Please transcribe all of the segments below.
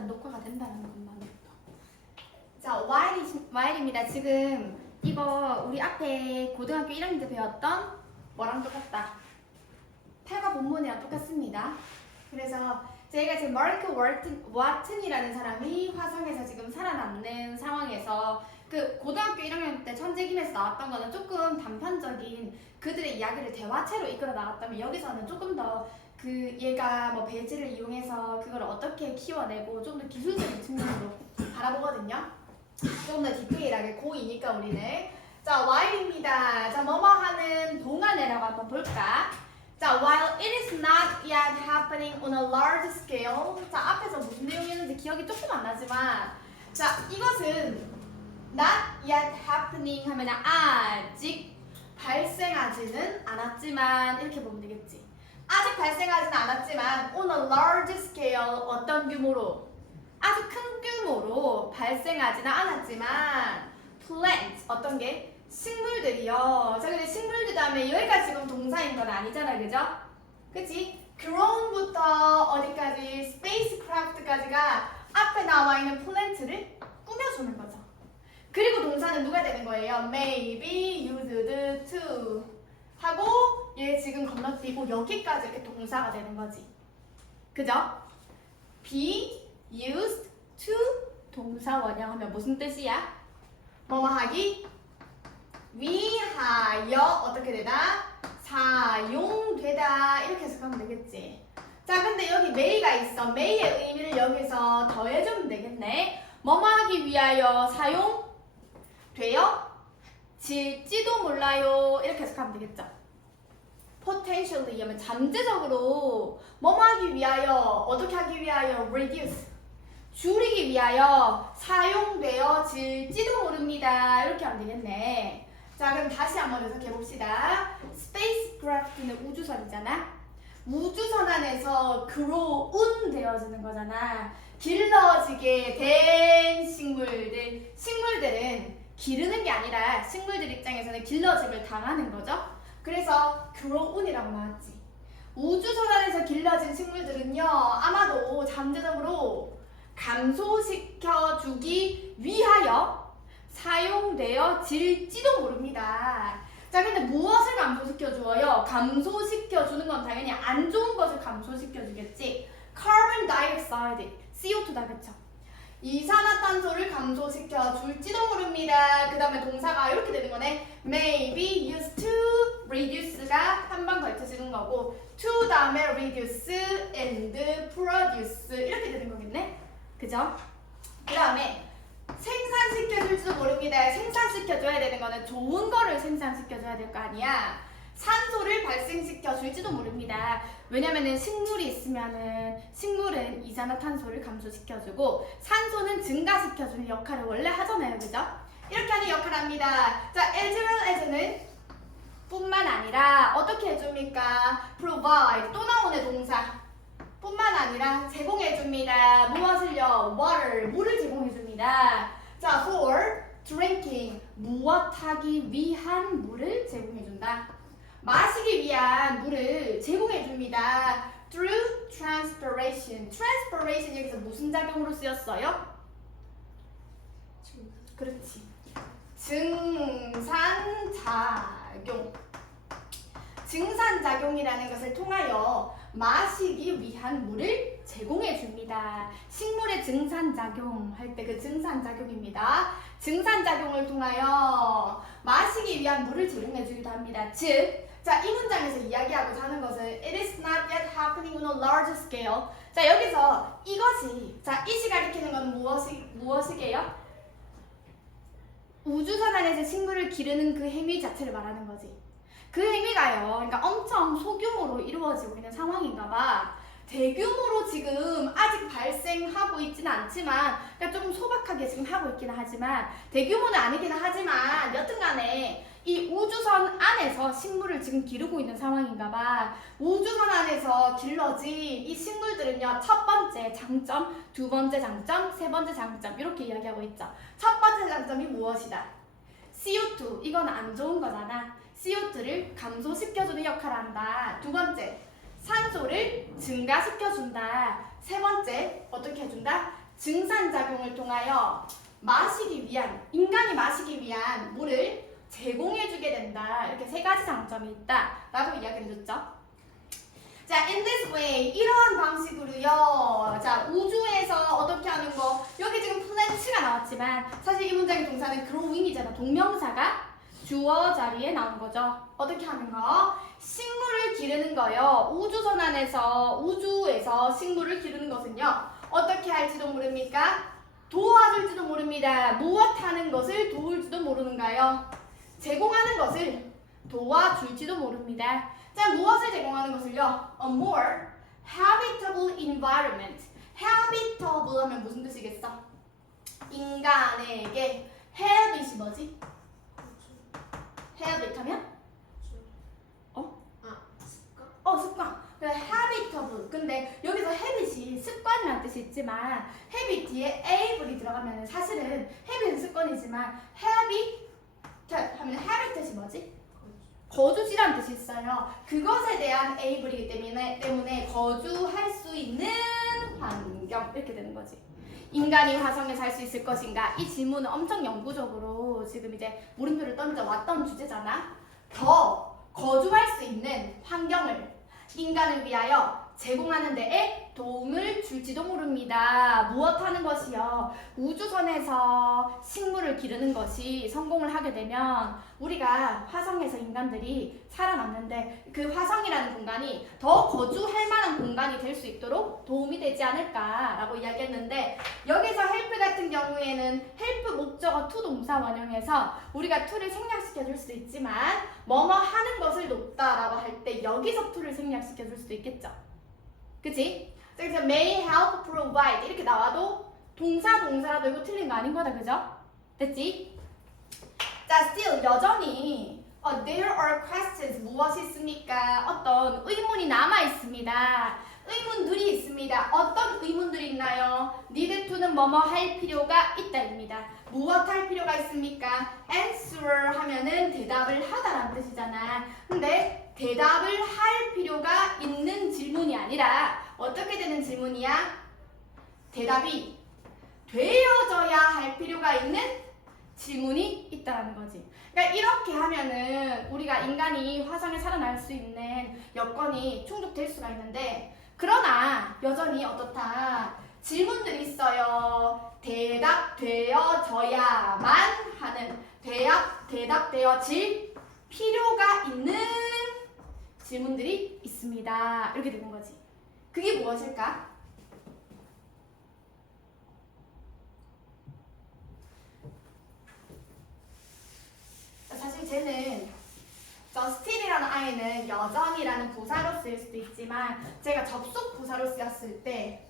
일단 녹화가 된다는 것만으로도. 자, while입니다. 지금 이거 우리 앞에 고등학교 1학년 때 배웠던 뭐랑 똑같다. 팔과 본문이랑 똑같습니다. 그래서 저희가 지금 마크 와튼이라는 사람이 화성에서 지금 살아남는 상황에서 그 고등학교 1학년 때 천재김에서 나왔던 거는 조금 단편적인 그들의 이야기를 대화체로 이끌어 나갔다면 여기서는 조금 더 그 얘가 뭐 배지를 이용해서 그걸 어떻게 키워내고 좀 더 기술적인 측면으로 바라보거든요. 조금 더 디테일하게 고2니까 우리는. 자, while입니다. 자, 뭐뭐 하는 동안이라고 한번 볼까? 자, while it is not yet happening on a large scale. 자, 앞에서 무슨 내용이었는지 기억이 조금 안 나지만, 자, 이것은 not yet happening 하면 아직 발생하지는 않았지만 이렇게 보면 되겠지. 아직 발생하지는 않았지만 on a large scale 어떤 규모로? 아주 큰 규모로 발생하지는 않았지만 plant 어떤 게? 식물들이요. 자, 근데 식물들 다음에 여기까지 지금 동사인 건 아니잖아, 그죠? 그치? grown부터 어디까지? spacecraft까지가 앞에 나와 있는 plant를 꾸며주는 거죠. 그리고 동사는 누가 되는 거예요? maybe, used to 하고 얘 지금 건너뛰고 여기까지 이렇게 동사가 되는 거지. 그죠? be, used to 동사 원형 하면 무슨 뜻이야? 뭐뭐 하기? 위하여 어떻게 되다? 사용되다 이렇게 해석하면 되겠지. 자, 근데 여기 may가 있어. may의 의미를 여기서 더해주면 되겠네. 뭐뭐 하기 위하여 사용되어 질지도 몰라요 이렇게 해석하면 되겠죠. potentially 하면 잠재적으로 뭐뭐 하기 위하여 어떻게 하기 위하여 reduce 줄이기 위하여 사용되어질지도 모릅니다 이렇게 하면 되겠네. 자, 그럼 다시 한번 해석해 봅시다. spacecraft는 우주선이잖아. 우주선 안에서 grown 되어지는 거잖아. 길러지게 된 식물들. 식물들은 기르는 게 아니라 식물들 입장에서는 길러짐을 당하는 거죠. 그래서 grown이라고 나왔지. 우주선 안에서 길러진 식물들은요, 아마도 잠재적으로 감소시켜주기 위하여 사용되어질지도 모릅니다. 자, 근데 무엇을 감소시켜주어요? 감소시켜주는 건 당연히 안 좋은 것을 감소시켜주겠지. Carbon dioxide, CO2다, 그쵸? 이산화탄소를 감소시켜줄지도 모릅니다. 그 다음에 동사가 이렇게 되는 거네. Maybe used to reduce가 한 번 걸쳐지는 거고 to 다음에 reduce and produce 이렇게 되는 거겠네. 그죠? 그 다음에 생산시켜줄지도 모릅니다. 생산시켜줘야 되는 거는 좋은 거를 생산시켜줘야 될 거 아니야. 산소를 발생시켜줄지도 모릅니다. 왜냐면은 식물이 있으면은 식물은 이산화탄소를 감소시켜주고 산소는 증가시켜주는 역할을 원래 하잖아요. 그죠? 이렇게 하는 역할을 합니다. 자, as well as는 뿐만 아니라 어떻게 해줍니까? provide 또 나오네 동사. 뿐만 아니라 제공해줍니다. 무엇을요? water 물을 제공해줍니다. 자, for drinking 무엇하기 위한 물을 제공해준다. 마시기 위한 물을 제공해줍니다. through transpiration. transpiration 여기서 무슨 작용으로 쓰였어요? 그렇지. 증산작용. 증산작용이라는 것을 통하여 마시기 위한 물을 제공해줍니다. 식물의 증산작용 할 때 그 증산작용입니다. 증산작용을 통하여 마시기 위한 물을 제공해주기도 합니다. 즉, 자, 이 문장에서 이야기하고자 하는 것은 It is not yet happening on a large scale. 자, 여기서 이것이, 자, 이시 가리키는 건 무엇이게요? 우주선 안에서 식물을 기르는 그 행위 자체를 말하는 거지. 그 행위가요, 그러니까 엄청 소규모로 이루어지고 있는 상황인가 봐. 대규모로 지금 아직 발생하고 있지는 않지만, 그러니까 조금 소박하게 지금 하고 있기는 하지만, 대규모는 아니기는 하지만, 여튼간에 이 우주선 안에서 식물을 지금 기르고 있는 상황인가 봐. 우주선 안에서 길러진 이 식물들은요, 첫 번째 장점, 두 번째 장점, 세 번째 장점, 이렇게 이야기하고 있죠. 첫 번째 장점이 무엇이다? CO2, 이건 안 좋은 거잖아. CO2를 감소시켜주는 역할을 한다. 두 번째, 산소를 증가시켜준다. 세 번째, 어떻게 해준다? 증산작용을 통하여 마시기 위한, 인간이 마시기 위한 물을 제공해주게 된다. 이렇게 세 가지 장점이 있다 라고 이야기를 해줬죠. 자, in this way, 이러한 방식으로요. 자, 우주에서 어떻게 하는 거, 여기 지금 plant가 나왔지만 사실 이 문장의 동사는 growing이잖아. 동명사가 주어 자리에 나온 거죠. 어떻게 하는 거? 식물을 기르는 거요. 우주선 안에서, 우주에서 식물을 기르는 것은요. 어떻게 할지도 모릅니까? 도와줄지도 모릅니다. 무엇하는 것을 도울지도 모르는가요? 제공하는 것을 도와줄지도 모릅니다. 자, 무엇을 제공하는 것을요? A more habitable environment. habitable 하면 무슨 뜻이겠어? 인간에게 habit이 뭐지? habit 하면? 습관. 그래, habitable. 근데 여기서 habit이 습관이라는 뜻이 있지만 habit 뒤에 able이 들어가면 사실은 habit은 습관이지만 habitat 하면 habitat이 뭐지? 거주지라는 뜻이 있어요. 그것에 대한 able이기 때문에 거주할 수 있는 환경 이렇게 되는 거지. 인간이 화성에 살 수 있을 것인가? 이 질문은 엄청 영구적으로 지금 이제 물음표를 던져왔던 주제잖아. 더 거주할 수 있는 환경을 인간을 위하여 제공하는 데에 도움을 줄지도 모릅니다. 무엇하는 것이요? 우주선에서 식물을 기르는 것이 성공을 하게 되면 우리가 화성에서 인간들이 살아남는데 그 화성이라는 공간이 더 거주할 만한 공간이 될 수 있도록 도움이 되지 않을까라고 이야기했는데 여기서 help 같은 경우에는 help 목적어 to 동사 원형에서 우리가 to를 생략시켜 줄 수도 있지만 뭐뭐 하는 것을 돕다라고 할 때 여기서 to를 생략시켜 줄 수도 있겠죠. 그치? 그래서 may help provide 이렇게 나와도 동사라도 이거 틀린 거 아닌 거다. 그죠? 됐지? 자, still 여전히 there are questions 무엇이 있습니까? 어떤 의문이 남아 있습니다. 의문들이 있습니다. 어떤 의문들이 있나요? need to는 뭐뭐 할 필요가 있다입니다. 무엇 할 필요가 있습니까? answer 하면은 대답을 하다라는 뜻이잖아. 근데 대답을 할 필요가 있는 질문이 아니라 어떻게 되는 질문이야? 대답이 되어져야 할 필요가 있는 질문이 있다라는 거지. 그러니까 이렇게 하면은 우리가 인간이 화성에 살아날 수 있는 여건이 충족될 수가 있는데 그러나 여전히 어떻다? 질문들이 있어요. 대답되어져야만 하는 대답되어질 필요가 있는 질문들이 있습니다. 이렇게 되는 거지. 그게 무엇일까? 사실 쟤는 still이라는 아이는 여전이라는 부사로 쓰일 수도 있지만 제가 접속 부사로 쓰였을 때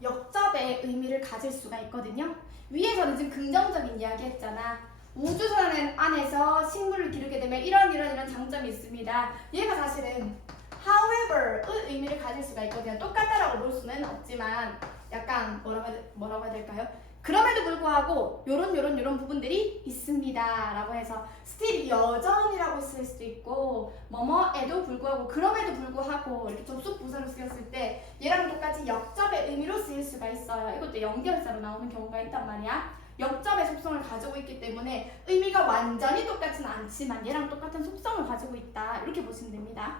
역접의 의미를 가질 수가 있거든요. 위에서는 지금 긍정적인 이야기 했잖아. 우주선 안에서 식물을 기르게 되면 이런 장점이 있습니다. 얘가 사실은 however의 의미를 가질 수가 있거든요. 똑같다라고 볼 수는 없지만 약간 뭐라고 해야 될까요? 그럼에도 불구하고 요런 부분들이 있습니다 라고 해서 still 여전이라고 쓸 수도 있고 뭐뭐에도 불구하고 그럼에도 불구하고 이렇게 접속 부사로 쓰였을 때 얘랑 똑같이 역접의 의미로 쓰일 수가 있어요. 이것도 연결사로 나오는 경우가 있단 말이야. 역접의 속성을 가지고 있기 때문에 의미가 완전히 똑같지는 않지만 얘랑 똑같은 속성을 가지고 있다 이렇게 보시면 됩니다.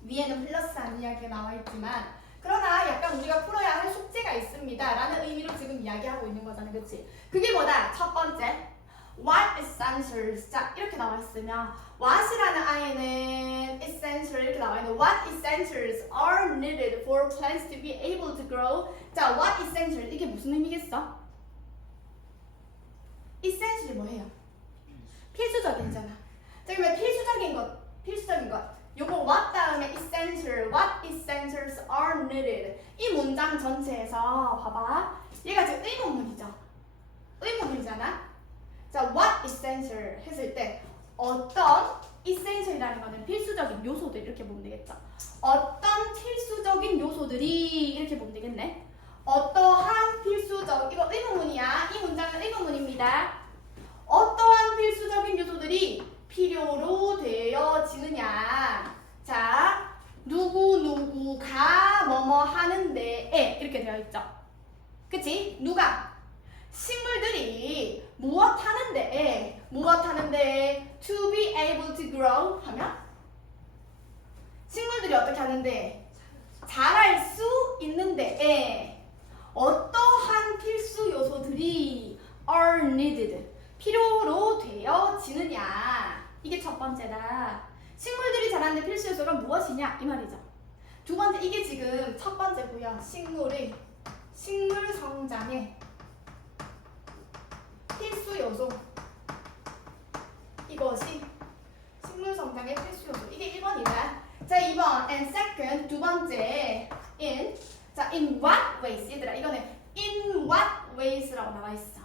위에는 플러스한 이야기가 나와 있지만 그러나 약간 우리가 풀어야 할 숙제가 있습니다 라는 의미로 지금 이야기하고 있는 거잖아요. 그치? 그게 뭐다? 첫 번째 What essentials 자 이렇게 나와 있으면 what이라는 아이는 essential 이렇게 나와 있는 What essentials are needed for plants to be able to grow 자 what essential 이게 무슨 의미겠어? essential이 뭐예요? 필수적이잖아. 자 그러면 필수적인 것 요거 what 다음에 essential, what essentials are needed 이 문장 전체에서 봐봐 얘가 지금 의문문이죠. 의문문이잖아. 자 what essential 했을 때 어떤 essential이라는 거는 필수적인 요소들 이렇게 보면 되겠죠. 어떤 필수적인 요소들이 이렇게 보면 되겠네. 어떠한 필수적 이거 의문문이야. 이 문장은 의문문입니다. 어떠한 필수적인 요소들이 필요로 되어지느냐. 자, 누구가 뭐뭐 하는데 이렇게 되어 있죠. 그치? 누가? 식물들이 무엇 하는데 to be able to grow 하면 식물들이 어떻게 하는데 자랄 수 있는데 어떠한 필수 요소들이 are needed 필요로 되어지느냐 이게 첫 번째다. 식물들이 자라는데 필수 요소가 무엇이냐 이 말이죠. 두 번째 이게 지금 첫 번째고요. 식물 성장의 필수 요소 이것이 식물 성장의 필수 요소 이게 1번이다. 자 2번 and second 두 번째 in what ways 얘들아 이거는 in what ways라고 나와 있어.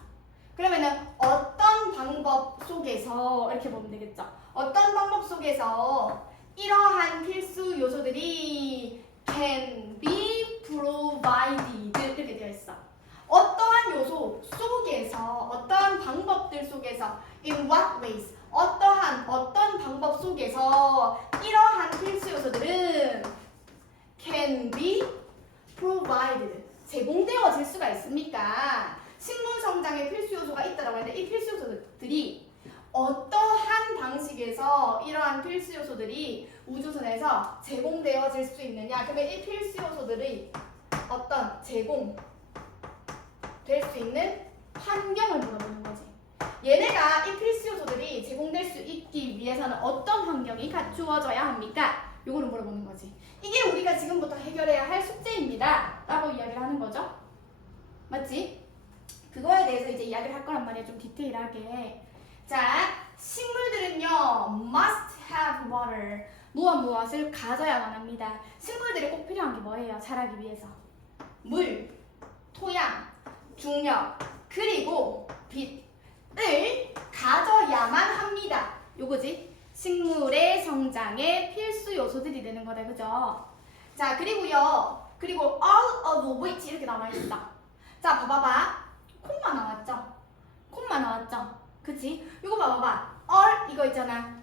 그러면은 어떤 방법 속에서 이렇게 보면 되겠죠. 어떤 방법 속에서 이러한 필수 요소들이 can be provided 이렇게 되어 있어. 어떠한 요소 속에서 어떠한 방법들 속에서 in what ways 어떤 방법 속에서 이러한 필수 요소들은 can be provided 제공되어질 수가 있습니까? 식물 성장의 필수 요소가 있다라고 하는데 이 필수 요소들이 어떠한 방식에서 이러한 필수 요소들이 우주선에서 제공되어질 수 있느냐? 그러면 이 필수 요소들이 어떤 제공될 수 있는 환경을 물어보는 거지. 얘네가 이 필수 요소들이 제공될 수 있기 위해서는 어떤 환경이 갖추어져야 합니까? 요거를 물어보는 거지. 이게 우리가 지금부터 해결해야 할 숙제입니다. 라고 이야기를 하는 거죠. 맞지? 그거에 대해서 이제 이야기를 할 거란 말이야. 좀 디테일하게. 자, 식물들은요 must have water 무엇을 가져야만 합니다. 식물들이 꼭 필요한 게 뭐예요? 자라기 위해서 물, 토양, 중력, 그리고 빛을 가져야만 합니다. 요거지? 식물의 성장의 필수 요소들이 되는 거다. 그죠? 자, 그리고 all of which 이렇게 나와 있어. 자, 봐봐봐. 콤마 나왔죠? 그치? 이거 봐봐봐. all 이거 있잖아.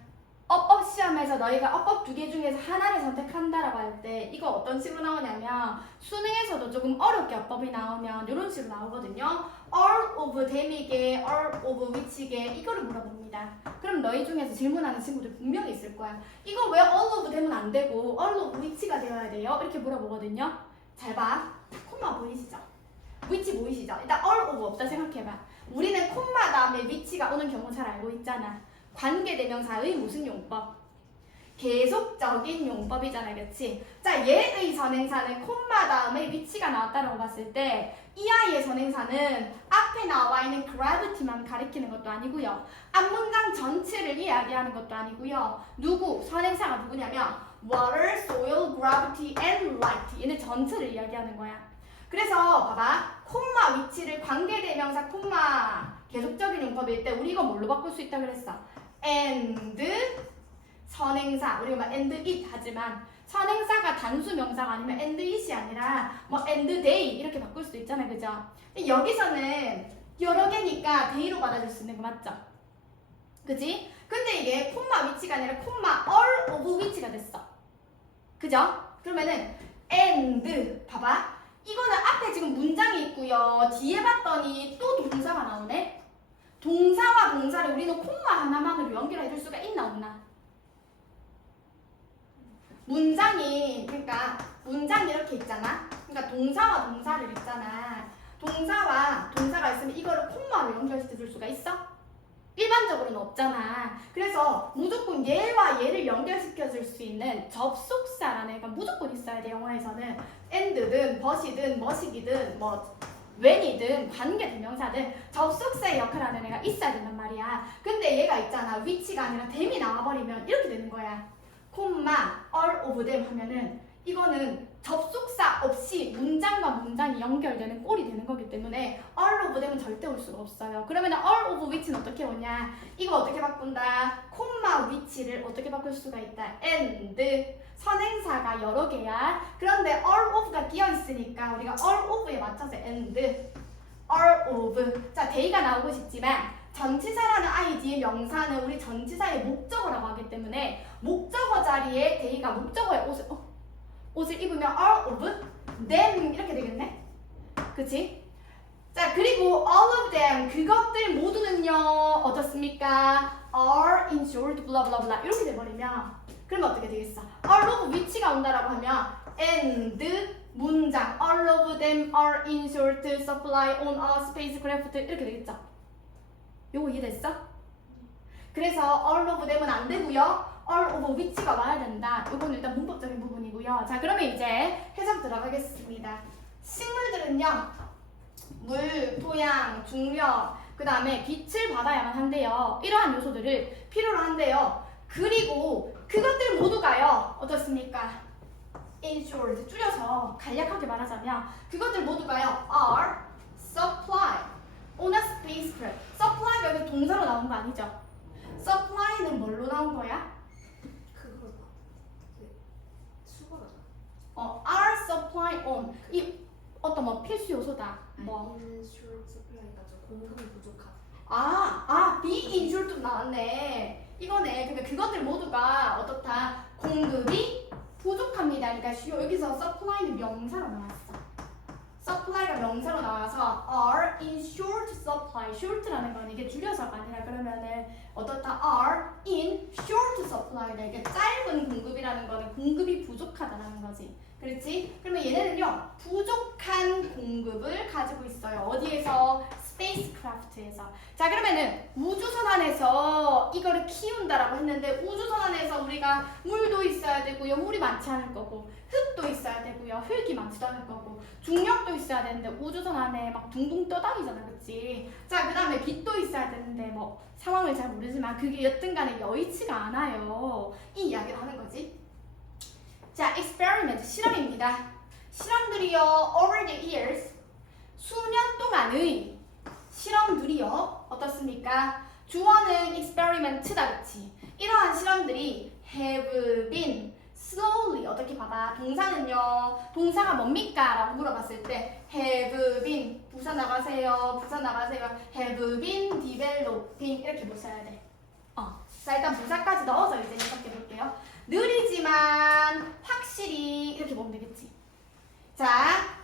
어법 시험에서 너희가 어법 두 개 중에서 하나를 선택한다라고 할 때 이거 어떤 식으로 나오냐면 수능에서도 조금 어렵게 어법이 나오면 이런 식으로 나오거든요. all of them이게 all of which이게 이거를 물어봅니다. 그럼 너희 중에서 질문하는 친구들 분명히 있을 거야. 이거 왜 all of them은 안 되고 all of which가 되어야 돼요? 이렇게 물어보거든요. 잘 봐. 콤마 보이시죠? which 보이시죠? 일단 all of 없다 생각해봐. 우리는 콤마 다음에 which가 오는 경우 잘 알고 있잖아. 관계대명사의 무슨 용법? 계속적인 용법이잖아. 그치? 자, 얘의 선행사는 콤마 다음에 which가 나왔다고 봤을 때 이 아이의 선행사는 앞에 나와 있는 gravity만 가리키는 것도 아니고요. 앞문장 전체를 이야기하는 것도 아니고요. 선행사가 누구냐면 water, soil, gravity, and light 얘네 전체를 이야기하는 거야. 그래서 봐봐. 콤마 위치를 관계대명사 콤마 계속적인 용법일 때 우리 이거 뭘로 바꿀 수 있다 그랬어? and 선행사 우리가 막 and it 하지만 선행사가 단수 명사가 아니면 and it이 아니라 뭐 and they 이렇게 바꿀 수도 있잖아요. 그죠? 근데 여기서는 여러 개니까 they로 받아줄 수 있는 거 맞죠? 그지? 근데 이게 콤마 위치가 아니라 콤마 all of which가 됐어. 그죠? 그러면은 and 봐봐. 이거는 앞에 지금 문장이 있고요. 뒤에 봤더니 또 동사가 나오네. 동사와 동사를 우리는 콤마 하나만으로 연결해 줄 수가 있나 없나? 문장이 이렇게 있잖아. 그러니까 동사와 동사를 있잖아. 동사와 동사가 있으면 이거를 콤마로 연결시켜 줄 수가 있어? 일반적으로는 없잖아. 그래서 무조건 얘와 얘를 연결시켜 줄 수 있는 접속사라는 애가 무조건 있어야 돼. 영어에서는 and든 but이든 뭐시기든 뭐 when이든 관계대명사든 접속사의 역할을 하는 애가 있어야 된단 말이야. 근데 얘가 있잖아. which가 아니라 them이 나와버리면 이렇게 되는 거야. 콤마 all of them 하면은 이거는 접속사 없이 문장과 문장이 연결되는 꼴이 되는 거기 때문에 all of them은 절대 올 수가 없어요. 그러면 all of which는 어떻게 오냐? 이거 어떻게 바꾼다? 콤마 which를 어떻게 바꿀 수가 있다? and 선행사가 여러 개야. 그런데 all of가 끼어 있으니까 우리가 all of에 맞춰서 and all of 자 they가 나오고 싶지만 전치사라는 i 뒤에 명사는 우리 전치사의 목적어라고 하기 때문에 목적어 자리에 they가 목적어의 옷을 입으면 all of them 이렇게 되겠네. 그치? 자, 그리고 all of them 그것들 모두는요 어떻습니까? are insured blah blah blah 이렇게 돼버리면 그러면 어떻게 되겠어? all of which가 온다라고 하면 and 문장 all of them are insured to supply on a spacecraft 이렇게 되겠죠? 요거 이해됐어? 그래서 all of them은 안 되고요. all of which가 와야 된다. 요거는 일단 문법적인 부분이고요. 자, 그러면 이제 해석 들어가겠습니다. 식물들은요. 물, 토양, 중력, 그 다음에 빛을 받아야만 한대요. 이러한 요소들을 필요로 한대요. 그리고 그것들 모두가요. 어떻습니까? insured, 줄여서 간략하게 말하자면 그것들 모두가요. are supplied on a spacecraft. supply가 여기 동사로 나온 거 아니죠? supply는 뭘로 나온 거야? 그거다. 수거다. are supplied on. 이 어떤 뭐 필수 요소다. 뭐 인슈얼 서플라이가 저 공급이 부족하다. be insured도 나왔네. 이거네. 그러니까 그것들 모두가 어떻다? 공급이 부족합니다. 그러니까 여기서 supply는 명사로 나왔어. supply가 명사로 나와서 are in short supply. short라는 건 이게 줄여서가 아니라 그러면은 어떻다? are in short supply다. 이게 짧은 공급이라는 거는 공급이 부족하다라는 거지. 그렇지? 그러면 얘네는요 부족한 공급을 가지고 있어요. 어디에서? 스페이스크래프트에서. 자, 그러면은 우주선 안에서 이거를 키운다라고 했는데 우주선 안에서 우리가 물도 있어야 되고요, 물이 많지 않을 거고 흙도 있어야 되고요, 흙이 많지도 않을 거고 중력도 있어야 되는데 우주선 안에 막 둥둥 떠다니잖아, 그치? 자, 그 다음에 빛도 있어야 되는데 뭐 상황을 잘 모르지만 그게 여튼간에 여의치가 않아요. 이 이야기를 하는 거지. 자, experiment, 실험입니다. 실험들이요, over the years, 수년 동안의 실험들이요, 어떻습니까? 주어는 experiment다, 그치? 이러한 실험들이 have been slowly, 어떻게 봐봐? 동사는요, 동사가 뭡니까? 라고 물어봤을 때 have been, 부사 나가세요, 부사 나가세요, have been developing 이렇게 보셔야 돼. 자, 일단 부사까지 넣어서 이제 해석해 볼게요. 느리지만 확실히 이렇게 보면 되겠지. 자,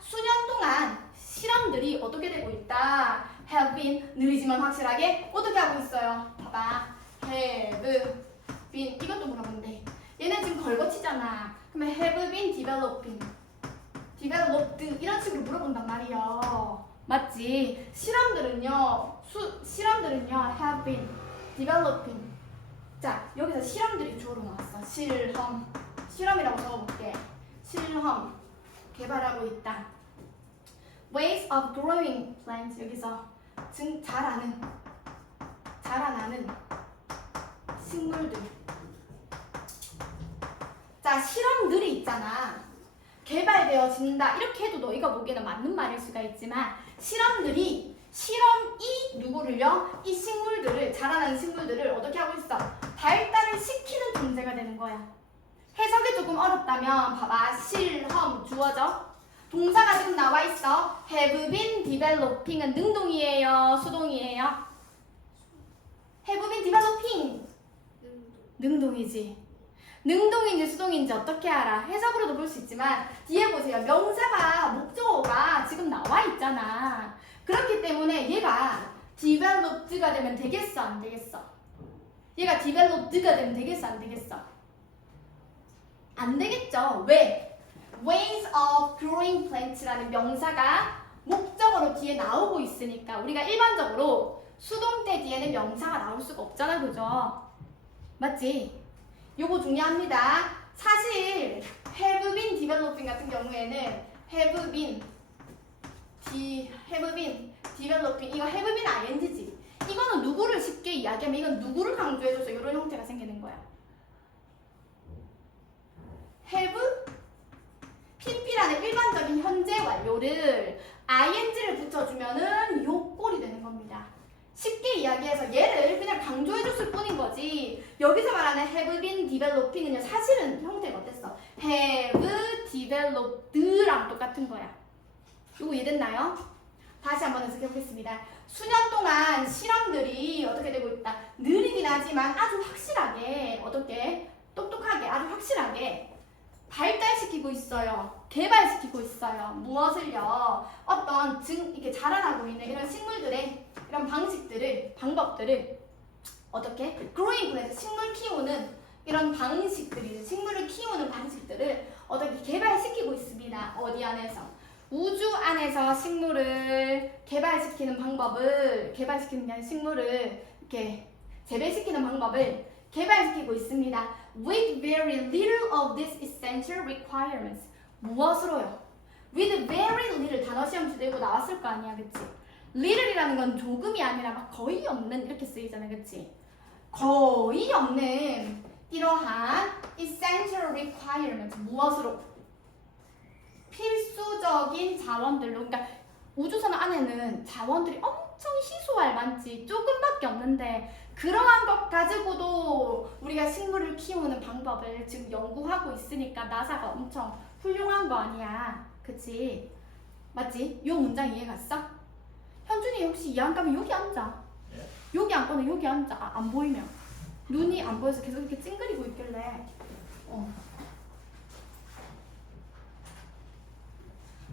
수년 동안 실험들이 어떻게 되고 있다? have been, 느리지만 확실하게 어떻게 하고 있어요? 봐봐. have been, 이것도 물어보면 돼. 얘는 지금 걸거치잖아. 그러면 have been developing, developed 이런 식으로 물어본단 말이야. 맞지? 실험들은요, 실험들은요 have been developing. 자, 여기서 실험들이 주어로 나왔어. 실험이라고 적어볼게. 실험, 개발하고 있다. Ways of growing plants, 여기서 자라나는 식물들. 자, 실험들이 있잖아. 개발되어진다. 이렇게 해도 너희가 보기에는 맞는 말일 수가 있지만 실험이 누구를요? 이 식물들을, 자라나는 식물들을 어떻게 하고 있어? 발달을 시키는 존재가 되는 거야. 해석이 조금 어렵다면 봐봐. 실험, 주어져. 동사가 지금 나와 있어. have been developing은 능동이에요? 수동이에요? have been developing. 능동이지. 능동인지 수동인지 어떻게 알아? 해석으로도 볼 수 있지만 뒤에 보세요. 명사가, 목적어가 지금 나와 있잖아. 그렇기 때문에 얘가 developed가 되면 되겠어? 안 되겠어? 얘가 developed가 되면 되겠어? 안 되겠어? 안 되겠죠? 왜? Ways of growing plants라는 명사가 목적어로 뒤에 나오고 있으니까 우리가 일반적으로 수동태 뒤에는 명사가 나올 수가 없잖아, 그죠? 맞지? 요거 중요합니다. 사실 have been developing 같은 경우에는 have been developing 이거 have been ing지. 이거는 누구를 쉽게 이야기하면 이건 누구를 강조해줘서 이런 형태가 생기는 거야. have pp라는 일반적인 현재 완료를 ing를 붙여주면은 요 꼴이 되는 겁니다. 쉽게 이야기해서 얘를 그냥 강조해줬을 뿐인 거지. 여기서 말하는 have been developing은요 사실은 형태가 어땠어? have developed랑 똑같은 거야. 이거 이해됐나요? 다시 한번 해석해보겠습니다. 수년 동안 실험들이 어떻게 되고 있다? 느리긴 하지만 아주 확실하게, 어떻게? 똑똑하게, 아주 확실하게 발달시키고 있어요. 개발시키고 있어요. 무엇을요? 어떤 이렇게 자라나고 있는 이런 식물들의 이런 방법들을 어떻게? 그로잉 플랜트, 식물 키우는 이런 방식들이, 식물을 키우는 방식들을 어떻게 개발시키고 있습니다. 어디 안에서? 우주 안에서 식물을 개발시키는 방법을, 개발시키는 게 아니라 식물을 이렇게 재배시키는 방법을 개발시키고 있습니다. With very little of these essential requirements. 무엇으로요? With very little, 단어 시험 주되고 나왔을 거 아니야, 그치? little이라는 건 조금이 아니라 막 거의 없는 이렇게 쓰이잖아, 그치? 거의 없는 이러한 essential requirements. 무엇으로? 필수적인 자원들로. 그러니까 우주선 안에는 자원들이 엄청 희소할 많지 조금밖에 없는데 그러한 것 가지고도 우리가 식물을 키우는 방법을 지금 연구하고 있으니까 나사가 엄청 훌륭한 거 아니야. 그치? 맞지? 요 문장 이해 갔어? 현준이 혹시 이해 안 가면 여기 앉아. 여기 앉거나 여기 앉아. 안 보이면. 눈이 안 보여서 계속 이렇게 찡그리고 있길래.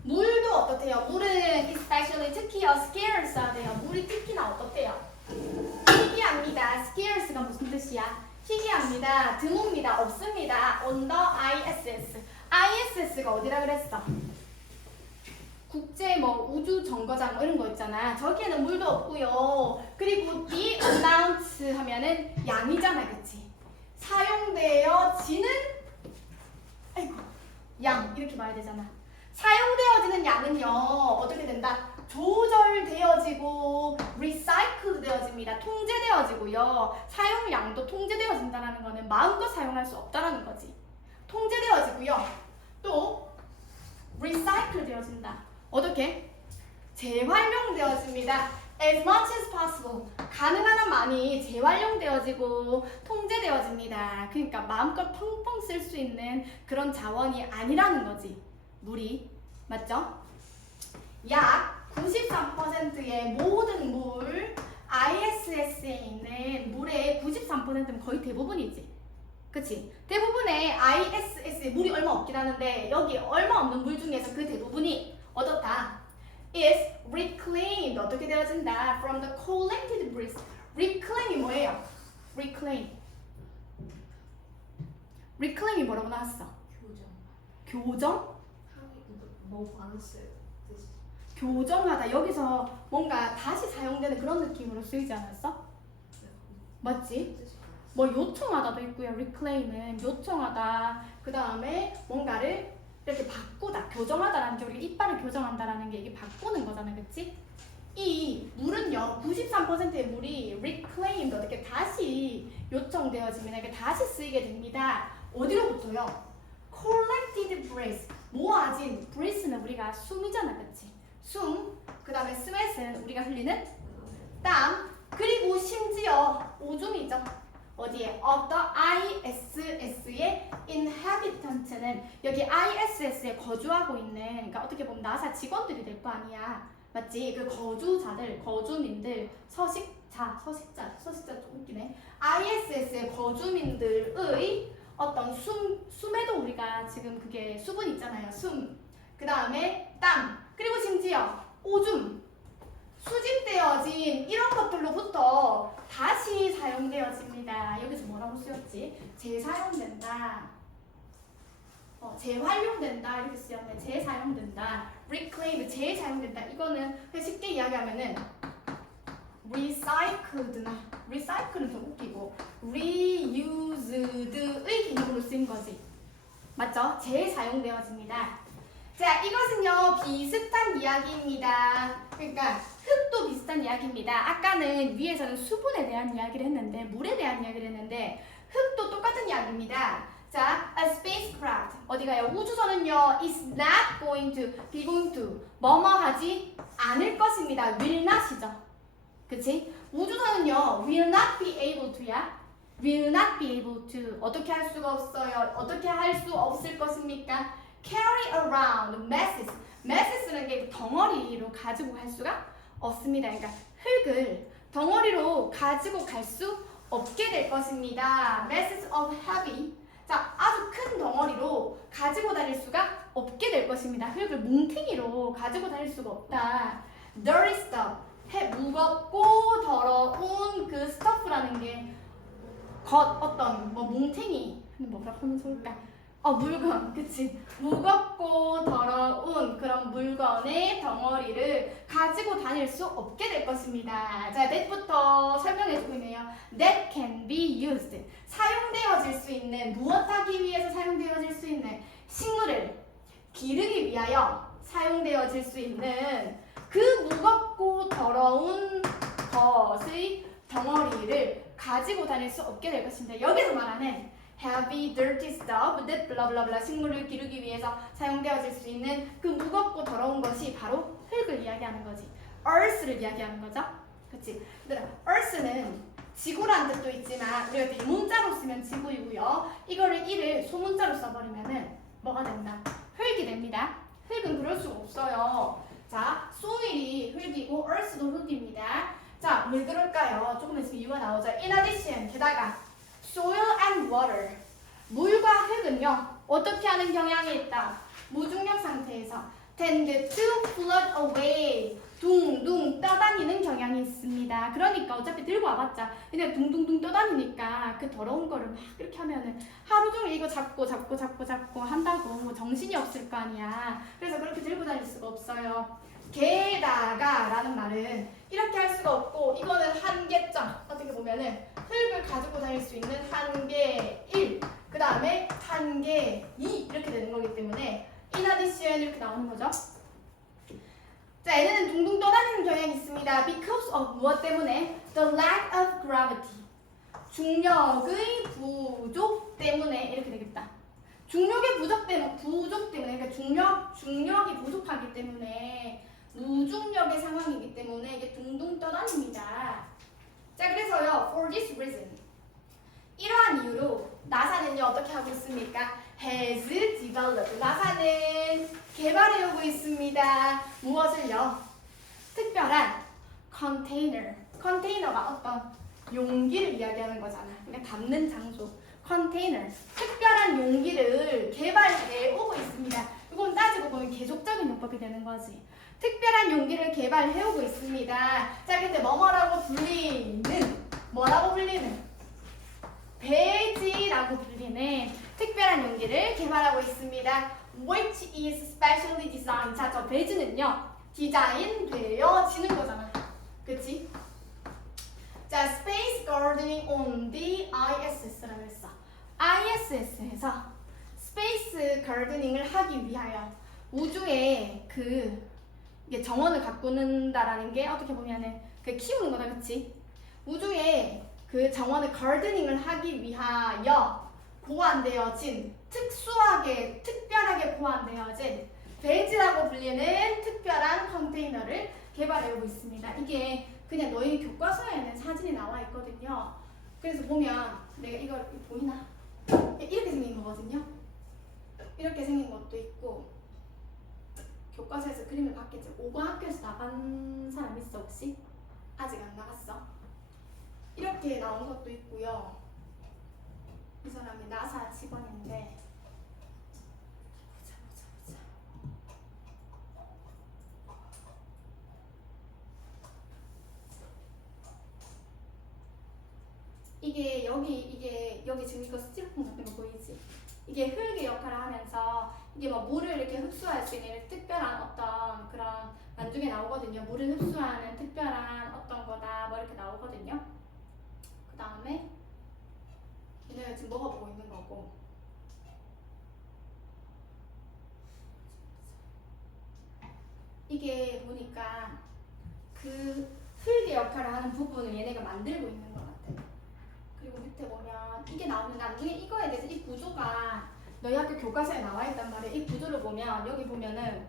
물도 어떻대요? 물은 especially 특히 scarce하대요. 물이 특히나 어떻대요? 희귀합니다. scarce가 무슨 뜻이야? 희귀합니다. 드뭅니다. 없습니다. under ISS. ISS가 어디라 그랬어? 국제 뭐 우주 정거장 이런 거 있잖아. 저기에는 물도 없고요. 그리고 the amount 하면은 양이잖아, 그치? 사용되어지는 아이고 양 이렇게 말해야 되잖아. 사용되어지는 양은요 어떻게 된다? 조절되어지고 recycle 되어집니다. 통제되어지고요. 사용량도 통제되어진다는 거는 마음껏 사용할 수 없다라는 거지. 통제되어지고요. 또 recycle 되어진다. 어떻게? 재활용되어집니다. As much as possible. 가능한 한 많이 재활용되어지고 통제되어집니다. 그러니까 마음껏 펑펑 쓸 수 있는 그런 자원이 아니라는 거지. 물이. 맞죠? 약 93%의 모든 물 ISS에 있는 물의 93%는 거의 대부분이지. 그치? 대부분의 ISS에 물이 얼마 없긴 하는데 여기 얼마 없는 물 중에서 그 대부분이 어떻다? is reclaimed. 어떻게 되어진다? from the collected breeze. reclaim이 뭐예요? reclaim이 뭐라고 나왔어? 교정? 뭐 반스 뜻이. 교정하다. 여기서 뭔가 다시 사용되는 그런 느낌으로 쓰이지 않았어? 맞지? 뭐 요청하다도 있고요. reclaim은 요청하다. 그 다음에 뭔가를 이렇게 바꾸다. 교정하다라는 게 우리가 이빨을 교정한다라는 게 이게 바꾸는 거잖아, 그치? 이 물은요 93%의 물이 reclaimed 어떻게 다시 요청되어지면 이렇게 다시 쓰이게 됩니다. 어디로부터요? collected breath. 모아진 breath는 우리가 숨이잖아, 그치? 숨. 그 다음에 sweat은 우리가 흘리는 땀. 그리고 심지어 오줌이죠. 어디에? of the ISS의 inhabitant는 여기 ISS에 거주하고 있는, 그러니까 어떻게 보면 나사 직원들이 될 거 아니야. 맞지? 그 거주자들, 거주민들, 서식자 좀 웃기네. ISS의 거주민들의 어떤 숨에도 우리가 지금 그게 수분 있잖아요. 숨. 그 다음에 땀. 그리고 심지어 오줌. 수집되어진 이런 것들로부터 다시 사용되어집니다. 여기서 뭐라고 쓰였지? 재사용된다. 재활용된다. 이렇게 쓰였네. 재사용된다. reclaim, 재사용된다. 이거는 그냥 쉽게 이야기하면은 recycled는 좀 웃기고 reused의 개념으로 쓰인 거지. 맞죠? 재사용되어집니다. 자, 이것은요 비슷한 이야기입니다. 그러니까 흙도 비슷한 이야기입니다. 아까는 위에서는 수분에 대한 이야기를 했는데, 물에 대한 이야기를 했는데, 흙도 똑같은 이야기입니다. 자, a spacecraft 어디가요? 우주선은요 is not going to 뭐뭐 하지 않을 것입니다. will not이죠. 그치? 우주선은요 will not be able to야. will not be able to 어떻게 할 수가 없어요. 어떻게 할 수 없을 것입니까? carry around masses는 게 덩어리로 가지고 갈 수가 없습니다. 그러니까 흙을 덩어리로 가지고 갈 수 없게 될 것입니다. masses of heavy. 자, 자, 아주 큰 덩어리로 가지고 다닐 수가 없게 될 것입니다. 흙을 뭉탱이로 가지고 다닐 수가 없다. dirty stuff, 무겁고 더러운 그 stuff라는 게 어떤 뭐 뭉탱이 뭐라고 하면 좋을까? 물건, 그치? 무겁고 더러운 그런 물건의 덩어리를 가지고 다닐 수 없게 될 것입니다. 자, that부터 설명해주고 있네요. That can be used. 사용되어질 수 있는, 무엇하기 위해서 사용되어질 수 있는 식물을 기르기 위하여 사용되어질 수 있는 그 무겁고 더러운 것의 덩어리를 가지고 다닐 수 없게 될 것입니다. 여기서 말하는 heavy, dirty stuff that blah blah blah 식물을 기르기 위해서 사용되어질 수 있는 그 무겁고 더러운 것이 바로 흙을 이야기하는 거지. earth를 이야기하는 거죠. 그치? earth는 지구라는 뜻도 있지만 우리가 대문자로 쓰면 지구이고요. 이거를 이를 소문자로 써버리면은 뭐가 된다? 흙이 됩니다. 흙은 그럴 수가 없어요. 자, soil이 흙이고 earth도 흙입니다. 자, 왜 그럴까요? 조금 있으면 이유가 나오죠. In addition, 게다가 soil and water, 물과 흙은요 어떻게 하는 경향이 있다? 무중력 상태에서 tend to float away, 둥둥 떠다니는 경향이 있습니다. 그러니까 어차피 들고 와봤자 그냥 둥둥둥 떠다니니까 그 더러운 거를 막 이렇게 하면은 하루 종일 이거 잡고 한다고 정신이 없을 거 아니야. 그래서 그렇게 들고 다닐 수가 없어요. 게다가 라는 말은 이렇게 할 수가 없고, 이거는 한계점, 어떻게 보면은 흙을 가지고 다닐 수 있는 한계 1, 그 다음에 한계 2 이렇게 되는 거기 때문에 in addition 이렇게 나오는 거죠. 자, 얘네는 둥둥 떠다니는 경향이 있습니다. Because of 무엇 때문에? The lack of gravity, 중력의 부족 때문에 이렇게 되겠다. 중력의 부족 때문에 그러니까 중력이 부족하기 때문에 무중력의 상황이기 때문에 이게 둥둥 떠다닙니다. 자, 그래서요, for this reason, 이러한 이유로 나사는요 어떻게 하고 있습니까? has developed. 나사는 개발해오고 있습니다. 무엇을요? 특별한 container. 컨테이너가 어떤 용기를 이야기하는 거잖아. 그러니까 담는 장소. 컨테이너. 특별한 용기를 개발해오고 있습니다. 이건 따지고 보면 계속적인 용법이 되는 거지. 특별한 용기를 개발해오고 있습니다. 자, 근데 뭐라고 불리는? 배지라고 불리는 특별한 용기를 개발하고 있습니다. Which is specially designed. 자, 저 배지는요 디자인 되어지는 거잖아. 그치? 자, Space Gardening on the ISS라고 했어. ISS에서 스페이스 가르드닝을 하기 위하여 우주에 이게 정원을 가꾸는다라는 게 어떻게 보면은 키우는 거다, 그치? 우주에 그 정원을 가르드닝을 하기 위하여 보완되어진 특별하게 보완되어진 배지라고 불리는 특별한 컨테이너를 개발해오고 있습니다. 이게 그냥 너희 교과서에는 사진이 나와 있거든요. 그래서 보면 내가 이거 보이나? 이렇게 생긴 거거든요. 이렇게 생긴 것도 있고, 교과서에서 그림을 봤겠지. 5과 학교에서 나간 사람 있어 혹시? 아직 안 나갔어? 이렇게 나온 것도 있고요. 이 사람이 나사 직원인데, 보자. 이게 여기 지금 이거 스티로폼 같은 거 보이지? 이게 흙의 역할을 하면서 이게 뭐 물을 이렇게 흡수할 수 있는 특별한 어떤 그런 나중에 나오거든요. 물을 흡수하는 특별한 어떤 거다 뭐 이렇게 나오거든요. 그 다음에 얘네가 지금 먹어보고 있는 거고, 이게 보니까 그 흙의 역할을 하는 부분을 얘네가 만들고 있는 것 같아요. 그리고 밑에 보면 이게 나오는 나중에 이거에 대해서 이 구조가 너희 학교 교과서에 나와 있단 말이야. 이 구조를 보면 여기 보면은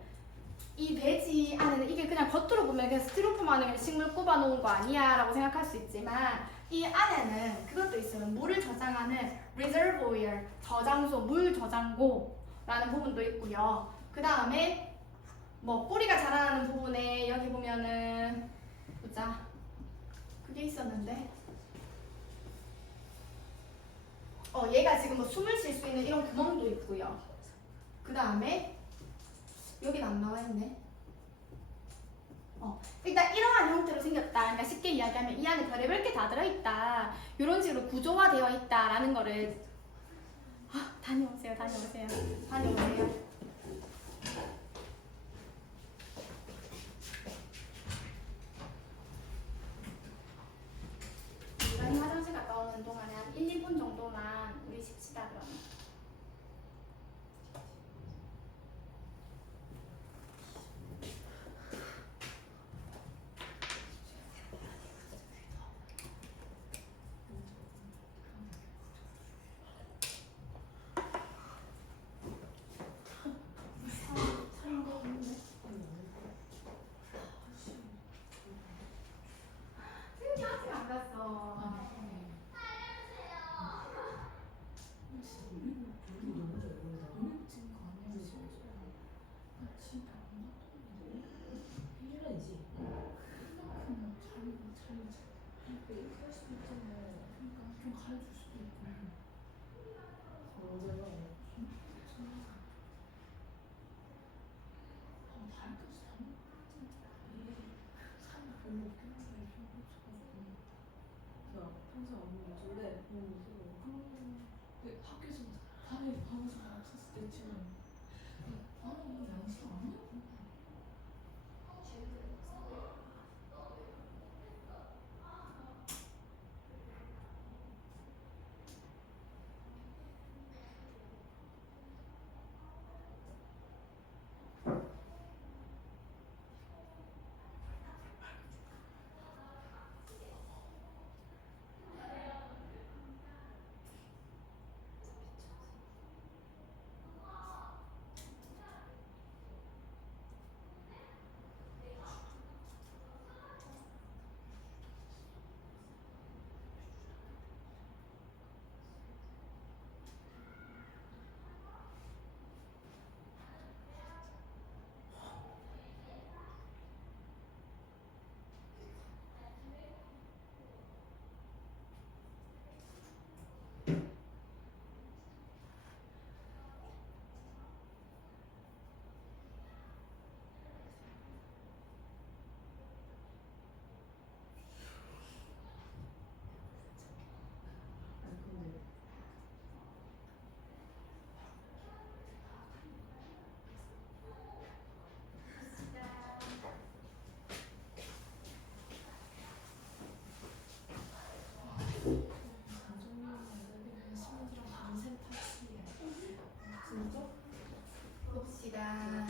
이 배지 안에는 이게 그냥 겉으로 보면 그냥 스티로폼 안에 그냥 식물 꼽아 놓은 거 아니야 라고 생각할 수 있지만, 이 안에는 그것도 있어요. 물을 저장하는 reservoir, 저장소, 물 저장고라는 부분도 있고요. 그 다음에 뭐 뿌리가 자라나는 부분에 여기 보면은 보자, 그게 있었는데 얘가 지금 뭐 숨을 쉴 수 있는 이런 구멍도 있고요. 그 다음에 여기는 안 나와 있네. 일단 이러한 형태로 생겼다. 그러니까 쉽게 이야기하면 이 안에 별의별 게 다 들어있다. 이런 식으로 구조화되어 있다라는 거를 다녀오세요. 이관이 화장실 갔다 오는 동안에 한 1, 2분 정도만 우리 쉽시다 그러면. 태훈이 아직 안 갔어. 봅시다.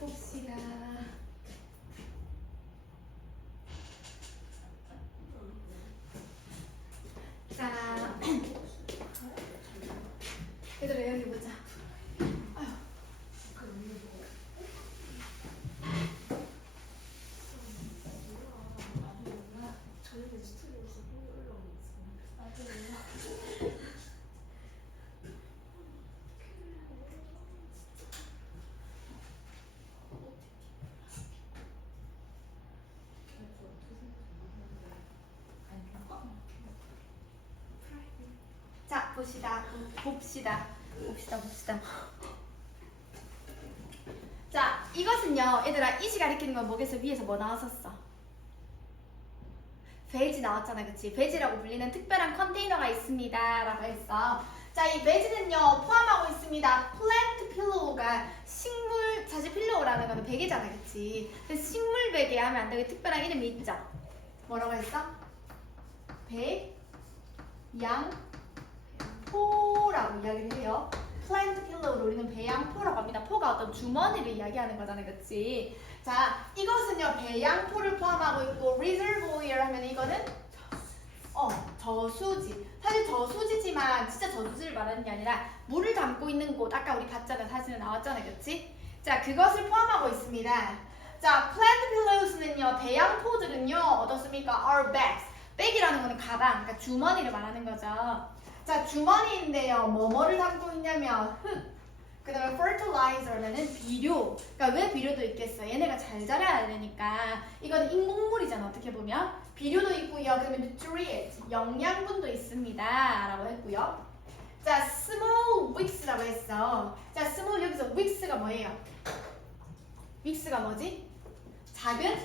봅시다. 자, 얘들아 여기 보자. 자, 봅시다. 자, 이것은요, 얘들아, 이시 가리키는 건 뭐겠어? 위에서 뭐 나왔었어? 베지 나왔잖아, 그치? 베지라고 불리는 특별한 컨테이너가 있습니다 라고 했어. 자, 이 베지는요 포함하고 있습니다. 플랜트 필로우가 식물, 사실 필로우라는 거는 베개잖아, 그치? 근데 식물 베개 하면 안 되게 특별한 이름이 있죠. 뭐라고 했어? 배양포라고 이야기를 해요. 플랜트 필로우를 우리는 배양포라고 합니다. 포가 어떤 주머니를 이야기하는 거잖아, 그치? 자, 이것은요 배양포를 포함하고 있고 reservoir 하면 이거는 저수지. 사실 저수지지만 진짜 저수지를 말하는 게 아니라 물을 담고 있는 곳. 아까 우리 봤잖아, 사진에 나왔잖아, 그치? 자, 그것을 포함하고 있습니다. 자, plant pillows는요 배양포들은요 어떻습니까? Are bags. 백이라는 거는 가방, 그러니까 주머니를 말하는 거죠. 자, 주머니인데요 뭐를 담고 있냐면 흙, 그 다음에 fertilizer면은 비료. 그러니까 왜 비료도 있겠어? 얘네가 잘 자라야 되니까. 이건 인공물이잖아, 어떻게 보면. 비료도 있고요. 그러면 nutrient, 영양분도 있습니다 라고 했고요. 자, small wicks라고 했어. 자, small 여기서 wicks가 뭐예요? wicks가 뭐지? 작은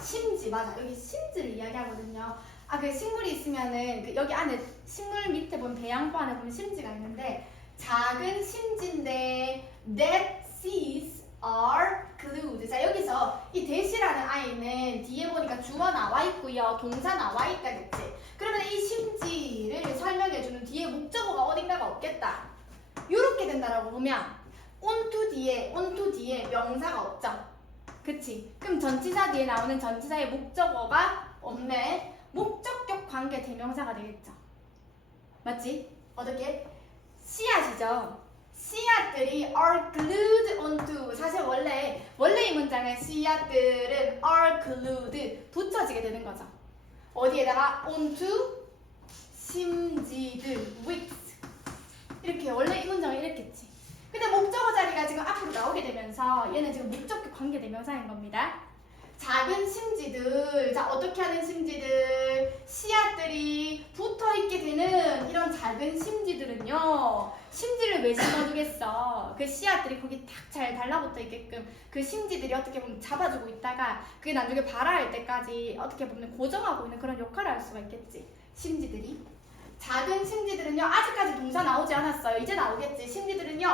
심지. 맞아, 여기 심지를 이야기하거든요. 아, 그 식물이 있으면은 그 여기 안에 식물 밑에 보면 배양포 안에 보면 심지가 있는데 작은 심지인데 that seeds are glued. 자, 여기서 이 that이라는 아이는 뒤에 보니까 주어 나와 있고요. 동사 나와 있다, 그치? 그러면 이 심지를 설명해주는 뒤에 목적어가 어딘가가 없겠다. 요렇게 된다라고 보면 onto 뒤에 명사가 없죠. 그치? 그럼 전치사 뒤에 나오는 전치사의 목적어가 없네. 목적격 관계 대명사가 되겠죠. 맞지? 어떻게? 씨앗이죠. 씨앗들이 are glued onto. 사실 원래 이 문장의 씨앗들은 are glued 붙여지게 되는 거죠. 어디에다가 onto 심지들 wicks. 이렇게 원래 이 문장을 이랬겠지. 근데 목적어 자리가 지금 앞으로 나오게 되면서 얘는 지금 목적격 관계 대명사인 겁니다. 작은 심지들. 자, 어떻게 하는 심지들? 씨앗들이 붙어있게 되는 이런 작은 심지들은요 심지를 왜 심어주겠어? 그 씨앗들이 거기 딱 잘 달라붙어 있게끔 그 심지들이 어떻게 보면 잡아주고 있다가 그게 나중에 발화할 때까지 어떻게 보면 고정하고 있는 그런 역할을 할 수가 있겠지. 심지들이. 작은 심지들은요 아직까지 동사 나오지 않았어요. 이제 나오겠지. 심지들은요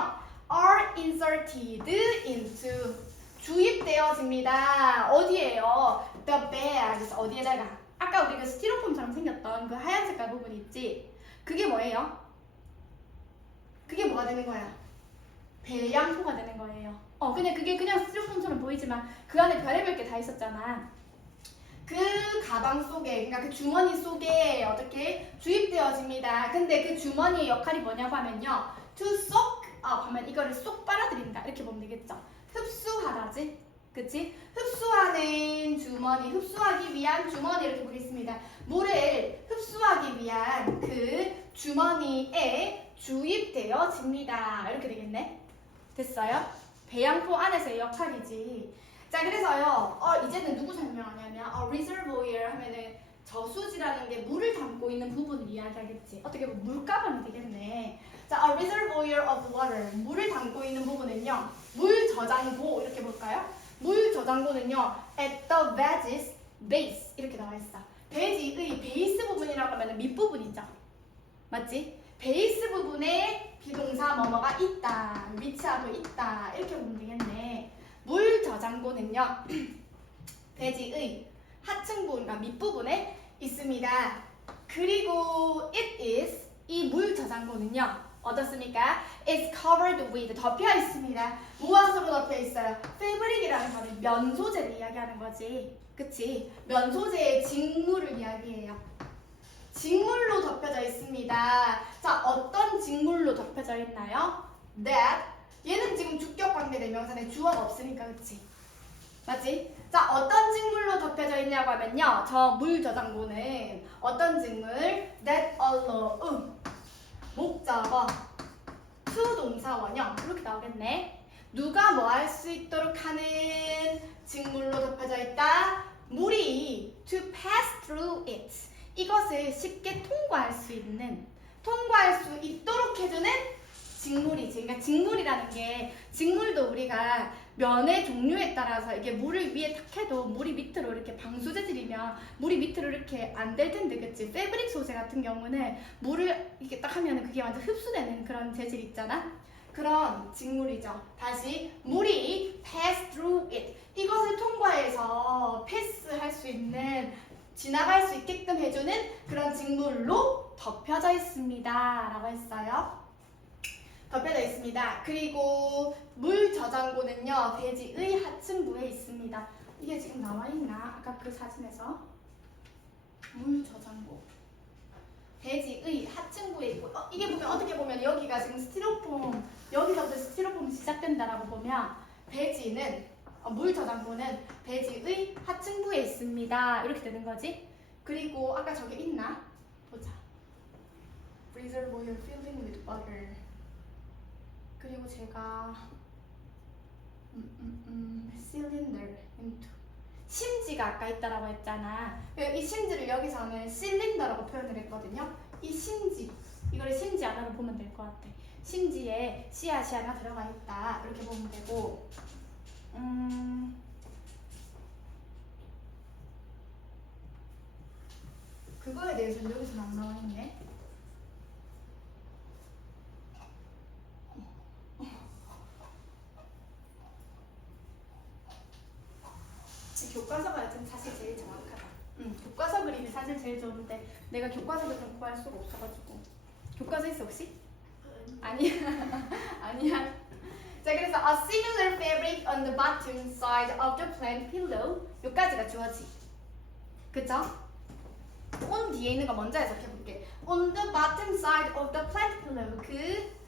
are inserted into. 주입되어집니다. 어디에요? The bags. 어디에다가? 아까 우리 그 스티로폼처럼 생겼던 그 하얀 색깔 부분 있지? 그게 뭐예요? 그게 뭐가 되는 거야? 배양포가 되는 거예요. 근데 그게 그냥 스티로폼처럼 보이지만 그 안에 별의별 게 다 있었잖아. 그 가방 속에, 그러니까 그 주머니 속에 어떻게 주입되어집니다. 근데 그 주머니의 역할이 뭐냐고 하면요. To soak up 하면 이거를 쏙 빨아들인다. 이렇게 보면 되겠죠. 흡수하다지, 그치? 흡수하는 주머니, 흡수하기 위한 주머니 이렇게 보겠습니다. 물을 흡수하기 위한 그 주머니에 주입되어집니다. 이렇게 되겠네. 됐어요? 배양포 안에서의 역할이지. 자, 그래서요. 이제는 누구 설명하냐면 reservoir 하면은 저수지라는 게 물을 담고 있는 부분을 이야기하겠지. 어떻게 보면 물가방이 되겠네. 자, a reservoir of water. 물을 담고 있는 부분은요. 물 저장고 이렇게 볼까요? 물 저장고는요. at the vege's base 이렇게 나와 있어. 베지의 베이스 부분이라고 하면 밑부분이죠. 맞지? 베이스 부분에 비동사 뭐뭐가 있다. 위치하고 있다. 이렇게 보면 되겠네. 물 저장고는요. 베지의 하층 부분, 그러니까 밑부분에 있습니다. 그리고 it is 이 물 저장고는요. 어떻습니까? It's covered with 덮여 있습니다. 무엇으로 덮여 있어요? 패브릭이라는 거는 면 소재를 이야기하는 거지. 그치? 면 소재의 직물을 이야기해요. 직물로 덮여져 있습니다. 자, 어떤 직물로 덮여져 있나요? That 얘는 지금 주격 관계 대명사인데 주어가 없으니까 그치? 맞지? 자, 어떤 직물로 덮여져 있냐고 하면요. 저 물 저장고는 어떤 직물? That allow 목적어 to 동사원형 이렇게 나오겠네. 누가 뭐 할 수 있도록 하는 직물로 덮여져 있다. 물이 to pass through it. 이것을 쉽게 통과할 수 있는, 통과할 수 있도록 해주는 직물이지. 그러니까 직물이라는 게 직물도 우리가 면의 종류에 따라서 이게 물을 위에 탁 해도 물이 밑으로 이렇게 방수 재질이면 물이 밑으로 이렇게 안 될 텐데, 그치? 패브릭 소재 같은 경우는 물을 이렇게 딱 하면은 그게 완전 흡수되는 그런 재질 있잖아. 그런 직물이죠. 다시 물이 pass through it. 이것을 통과해서 패스할 수 있는, 지나갈 수 있게끔 해주는 그런 직물로 덮여져 있습니다. 라고 했어요. 덮여져 있습니다. 그리고 물 저장고는요, 대지의 하층부에 있습니다. 이게 지금 나와 있나? 아까 그 사진에서 물 저장고. 대지의 하층부에 있고, 이게 보면 어떻게 보면 여기가 지금 스티로폼, 여기서부터 스티로폼이 시작된다라고 보면 배지는 물 저장고는 배지의 하층부에 있습니다. 이렇게 되는 거지. 그리고 아까 저게 있나? 보자. Reservoir filling with water. 그리고 제가 cylinder into 심지가 아까 있다라고 했잖아. 이 심지를 여기서는 실린더라고 표현을 했거든요. 이 심지, 이거를 심지 하나로 보면 될 것 같아. 심지에 씨앗이 하나 들어가 있다. 이렇게 보면 되고, 그거에 대해서는 여기서는 안 나와 있네. 교과서가 좀 사실 제일 정확하다. 교과서 그림이 사실 제일 좋은데 내가 교과서를 좀 구할 수가 없어가지고. 교과서 있어 혹시? 아니야. 아니야. 자, 그래서 a similar fabric on the bottom side of the plant pillow. 여기까지가 주어지. 그쵸? on 뒤에 있는 거 먼저 해석해볼게. On the bottom side of the plant pillow. 그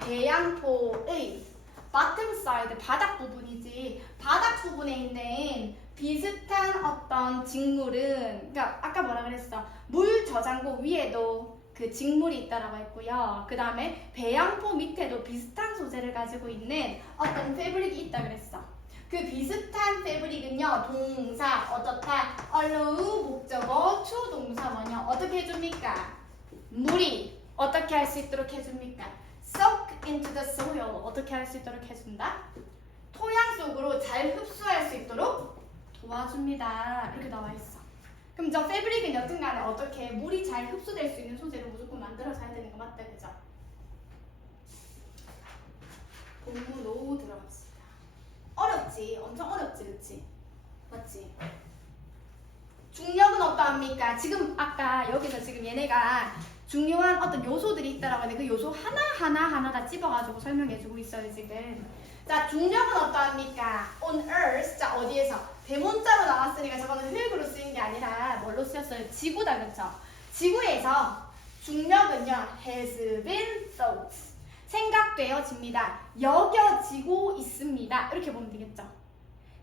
배양포의 bottom side, 바닥 부분이지. 바닥 부분에 있는 비슷한 어떤 직물은, 그러니까 아까 뭐라 그랬어? 물 저장고 위에도 그 직물이 있다라고 했고요. 그 다음에 배양포 밑에도 비슷한 소재를 가지고 있는 어떤 패브릭이 있다 그랬어. 그 비슷한 패브릭은요, 동사 어떻다, allow 목적어 to 동사 뭐냐, 어떻게 해줍니까? 물이 어떻게 할 수 있도록 해줍니까? soak into the soil, 어떻게 할 수 있도록 해준다? 토양 속으로 잘 흡수할 수 있도록 도와줍니다. 이렇게 나와 있어. 그럼 저 패브릭은 여튼간에 어떻게 물이 잘 흡수될 수 있는 소재를 무조건 만들어줘야 되는 거 맞다, 그죠? 본문 5 들어갑시다. 어렵지? 엄청 어렵지, 그치? 맞지? 중력은 어떠합니까? 지금 아까 여기서 지금 얘네가 중요한 어떤 요소들이 있다라고 하는데 그 요소 하나 다 찝어가지고 설명해주고 있어요, 지금. 자, 중력은 어떠합니까? On Earth. 자, 어디에서? 대문자로 나왔으니까 저거는 흙으로 쓰인 게 아니라 뭘로 쓰였어요? 지구다, 그쵸? 지구에서 중력은요, has been thought. 생각되어집니다. 여겨지고 있습니다. 이렇게 보면 되겠죠?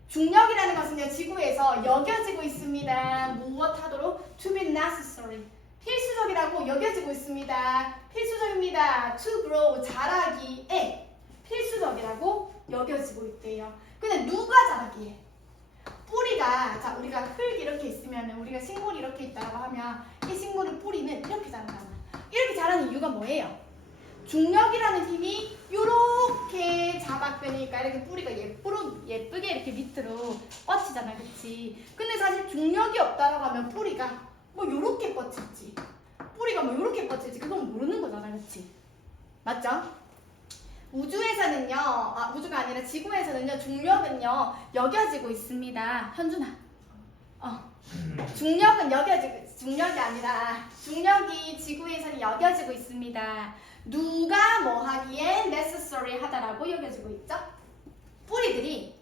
중력이라는 것은요, 지구에서 여겨지고 있습니다. 무엇하도록? To be necessary. 필수적이라고 여겨지고 있습니다. 필수적입니다. To grow. 자라기에 필수적이라고 여겨지고 있대요. 근데 누가 자라기에? 뿌리가, 자, 우리가 흙이 이렇게 있으면, 우리가 식물이 이렇게 있다고 하면 이 식물의 뿌리는 이렇게 자라잖아. 이렇게 자라는 이유가 뭐예요? 중력이라는 힘이 이렇게 자박되니까 이렇게 뿌리가 예쁘게 이렇게 밑으로 뻗치잖아, 그치? 근데 사실 중력이 없다라고 하면 뿌리가 뭐 요렇게 뻗칠지, 뿌리가 뭐 요렇게 뻗칠지 그건 모르는 거잖아, 그치? 맞죠? 우주에서는요, 우주가 아니라 지구에서는요, 중력은요 여겨지고 있습니다. 현준아, 중력이 아니라 중력이 지구에서는 여겨지고 있습니다. 누가 뭐 하기에 necessary 하다라고 여겨지고 있죠? 뿌리들이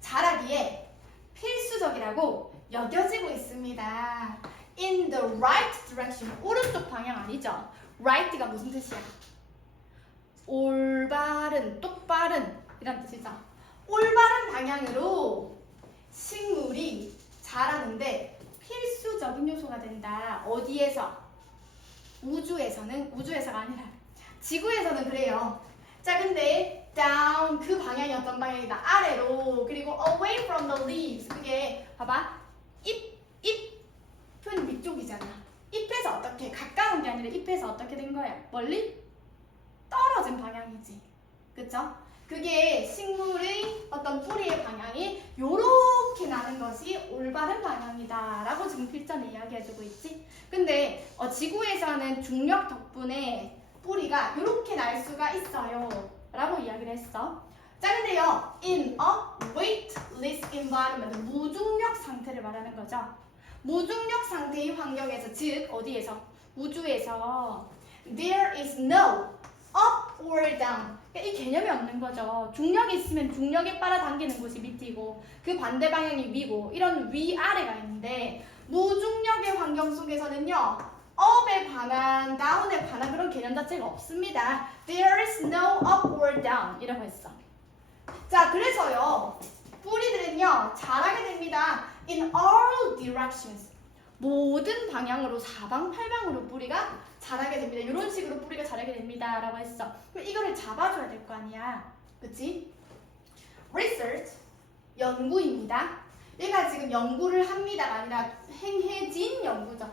자라기에 필수적이라고 여겨지고 있습니다. In the right direction. 오른쪽 방향 아니죠? right가 무슨 뜻이야? 올바른, 똑바른 이란 뜻이죠. 올바른 방향으로 식물이 자라는데 필수적인 요소가 된다. 어디에서? 우주에서가 아니라 지구에서는 그래요. 자, 근데 down 그 방향이 어떤 방향이다? 아래로. 그리고 away from the leaves. 그게 봐봐. 잎은 위쪽이잖아. 잎에서 어떻게? 가까운 게 아니라 잎에서 어떻게 된 거야? 멀리? 떨어진 방향이지. 그쵸? 그게 식물의 어떤 뿌리의 방향이 요렇게 나는 것이 올바른 방향이다 라고 지금 필전에 이야기해주고 있지. 근데 지구에서는 중력 덕분에 뿌리가 요렇게 날 수가 있어요 라고 이야기를 했어. 자, 근데요, in a weightless environment, 무중력 상태를 말하는 거죠. 무중력 상태의 환경에서, 즉 어디에서? 우주에서 there is no up or down. 그러니까 이 개념이 없는 거죠. 중력이 있으면 중력에 빨아당기는 곳이 밑이고 그 반대 방향이 위고 이런 위아래가 있는데 무중력의 환경 속에서는요. up에 관한, down에 관한 그런 개념 자체가 없습니다. There is no up or down 이라고 했어. 자, 그래서요. 뿌리들은요. 자라게 됩니다. In all directions. 모든 방향으로 사방팔방으로 뿌리가 자라게 됩니다. 이런 식으로 뿌리가 자라게 됩니다. 라고 했어. 그럼 이거를 잡아줘야 될 거 아니야. 그치? Research, 연구입니다. 얘가 지금 연구를 합니다가 아니라 행해진 연구죠.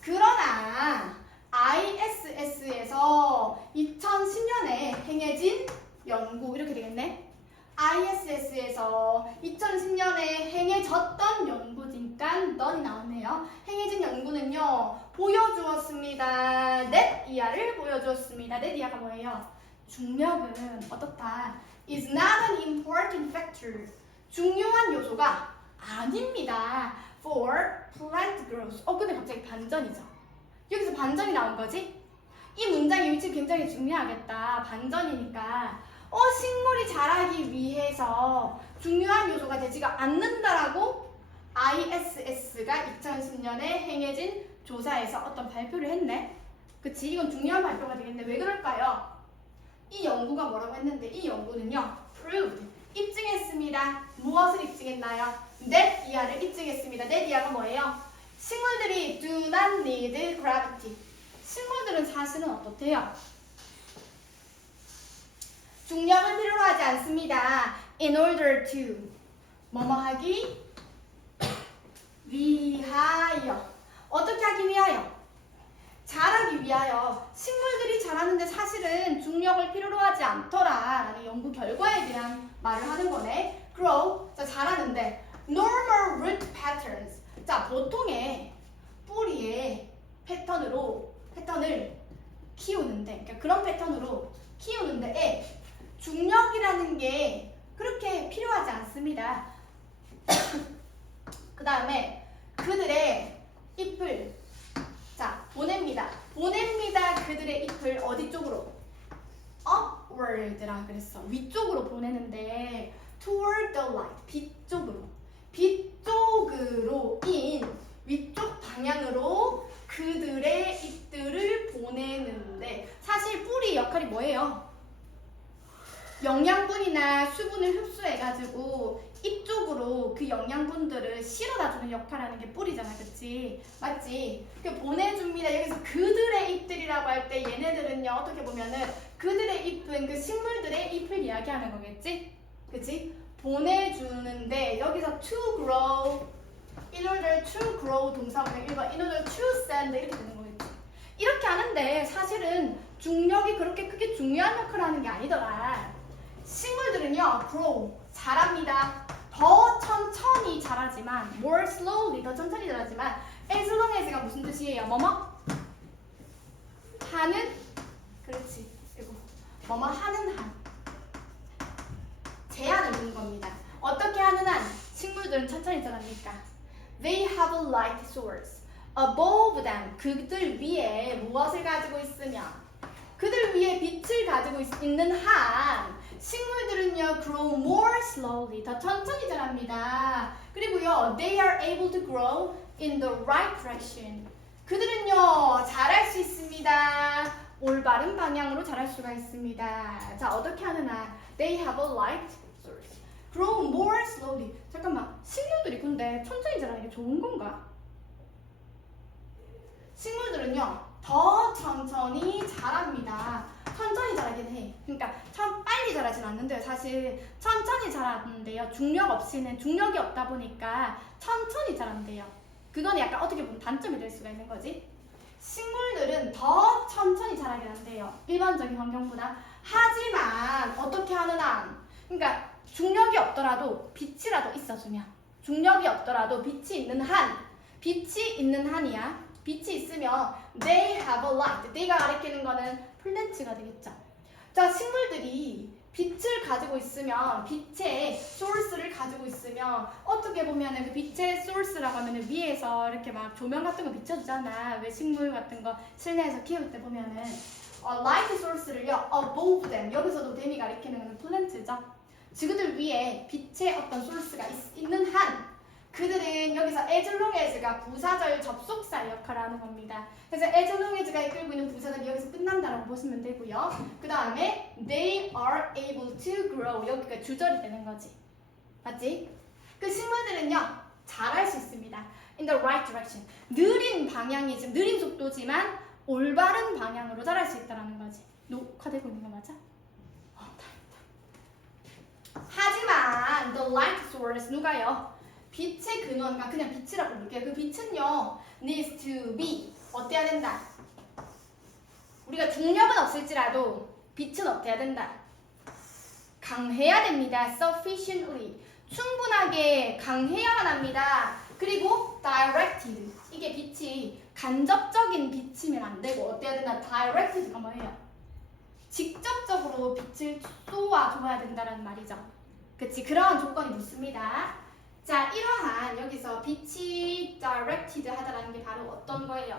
그러나 ISS에서 2010년에 행해진 연구 이렇게 되겠네. ISS에서 2010년에 행해졌던 연구니까 넌이 나왔네요. 행해진 연구는요. 보여주었습니다. 넷 이하를 보여주었습니다. 넷 이하가 뭐예요? 중력은 어떻다? is not an important factor. 중요한 요소가 아닙니다. for plant growth. 근데 갑자기 반전이죠. 여기서 반전이 나온 거지? 이 문장의 위치 굉장히 중요하겠다. 반전이니까. 식물이 자라기 위해서 중요한 요소가 되지가 않는다라고 ISS가 2010년에 행해진 조사에서 어떤 발표를 했네. 그치? 이건 중요한 발표가 되겠네. 왜 그럴까요? 이 연구가 뭐라고 했는데 이 연구는요. proved, 입증했습니다. 무엇을 입증했나요? net 이하를 입증했습니다. net 이하가 뭐예요? 식물들이 do not need gravity. 식물들은 사실은 어떻대요? 중력을 필요로 하지 않습니다. In order to 뭐뭐 하기 위하여. 어떻게 하기 위하여? 자라기 위하여. 식물들이 자라는데 사실은 중력을 필요로 하지 않더라라는 연구 결과에 대한 말을 하는 거네. Grow, 자 자라는데 normal root patterns. 자 보통의 뿌리의 패턴을 키우는데, 그러니까 그런 패턴으로 키우는데 중력이라는 게 그렇게 필요하지 않습니다. 그 다음에 그들의 잎을 자 보냅니다. 그들의 잎을 어디 쪽으로? upward라 그랬어. 위쪽으로 보내는데 toward the light, 빛 쪽으로 위쪽 방향으로 그들의 잎들을 보내는데 사실 뿌리 역할이 뭐예요? 영양분이나 수분을 흡수해가지고 잎 쪽으로 그 영양분들을 실어다주는 역할을 하는 게 뿌리잖아. 그치? 맞지? 그 보내줍니다. 여기서 그들의 잎들이라고 할 때 얘네들은요. 어떻게 보면은 그들의 잎은 그 식물들의 잎을 이야기하는 거겠지? 그치? 보내주는데 여기서 to grow, in order to grow 동사문의 1번, in order to send 이렇게 되는 거겠지? 이렇게 하는데 사실은 중력이 그렇게 크게 중요한 역할을 하는 게 아니더라. 식물들은요, grow, 자랍니다. 더 천천히 자라지만, more slowly, 더 천천히 자라지만, as long as가 무슨 뜻이에요? 뭐뭐? 하는? 그렇지. 이거. 뭐뭐 하는 한. 제한을 두는 겁니다. 어떻게 하는 한? 식물들은 천천히 자랍니까? They have a light source above them. 그들 위에 무엇을 가지고 있으며? 그들 위에 빛을 가지고 있는 한 식물들은요 grow more slowly, 더 천천히 자랍니다. 그리고요 they are able to grow in the right direction. 그들은요 자랄 수 있습니다. 올바른 방향으로 자랄 수가 있습니다. 자 어떻게 하느냐? They have a light source. Grow more slowly. 잠깐만, 식물들이 근데 천천히 자라는 게 좋은 건가? 식물들은요 더 천천히 자랍니다. 천천히 자라긴 해. 그러니까 빨리 자라진 않는데요. 사실 천천히 자라는데요. 중력이 없다 보니까 천천히 자란대요. 그건 약간 어떻게 보면 단점이 될 수가 있는 거지. 식물들은 더 천천히 자라게 한대요. 일반적인 환경보다. 하지만 어떻게 하는 한? 그러니까 중력이 없더라도 빛이라도 있어주면 중력이 없더라도 빛이 있는 한 빛이 있는 한이야. 빛이 있으면 they have a light. they가 가리키는 거는 플랜츠가 되겠죠. 자, 식물들이 빛을 가지고 있으면 빛의 소스를 가지고 있으면 어떻게 보면은 그 빛의 소스라고 하면은 위에서 이렇게 막 조명 같은 거 비춰주잖아. 왜 식물 같은 거 실내에서 키울 때 보면은 라이트 소스를요 above them 여기서도 them이 가리키는 거는 플랜트죠. 지그들 위에 빛의 어떤 소스가 있는 한 그들은 여기서 as long as가 부사절 접속사 역할을 하는 겁니다. 그래서 as long as가 이끌고 있는 부사절이 여기서 끝난다라고 보시면 되고요. 그 다음에 they are able to grow 여기가 주절이 되는 거지. 맞지? 그 식물들은요 잘할 수 있습니다. in the right direction 느린 방향이지 느린 속도지만 올바른 방향으로 자랄 수 있다는 거지. 녹화되고 있는 거 맞아? 하지만 the light source 누가요? 빛의 근원과 그냥 빛이라고 부를게요. 그 빛은요 needs to be 어때야 된다? 우리가 중력은 없을지라도 빛은 어때야 된다? 강해야 됩니다. sufficiently 충분하게 강해야만 합니다. 그리고 directed 이게 빛이 간접적인 빛이면 안 되고 어때야 된다? directed가 뭐예요? 직접적으로 빛을 쏘아줘야 된다는 말이죠. 그치? 그런 조건이 묻습니다. 자, 이러한 여기서 빛이 directed 하다라는 게 바로 어떤 거예요?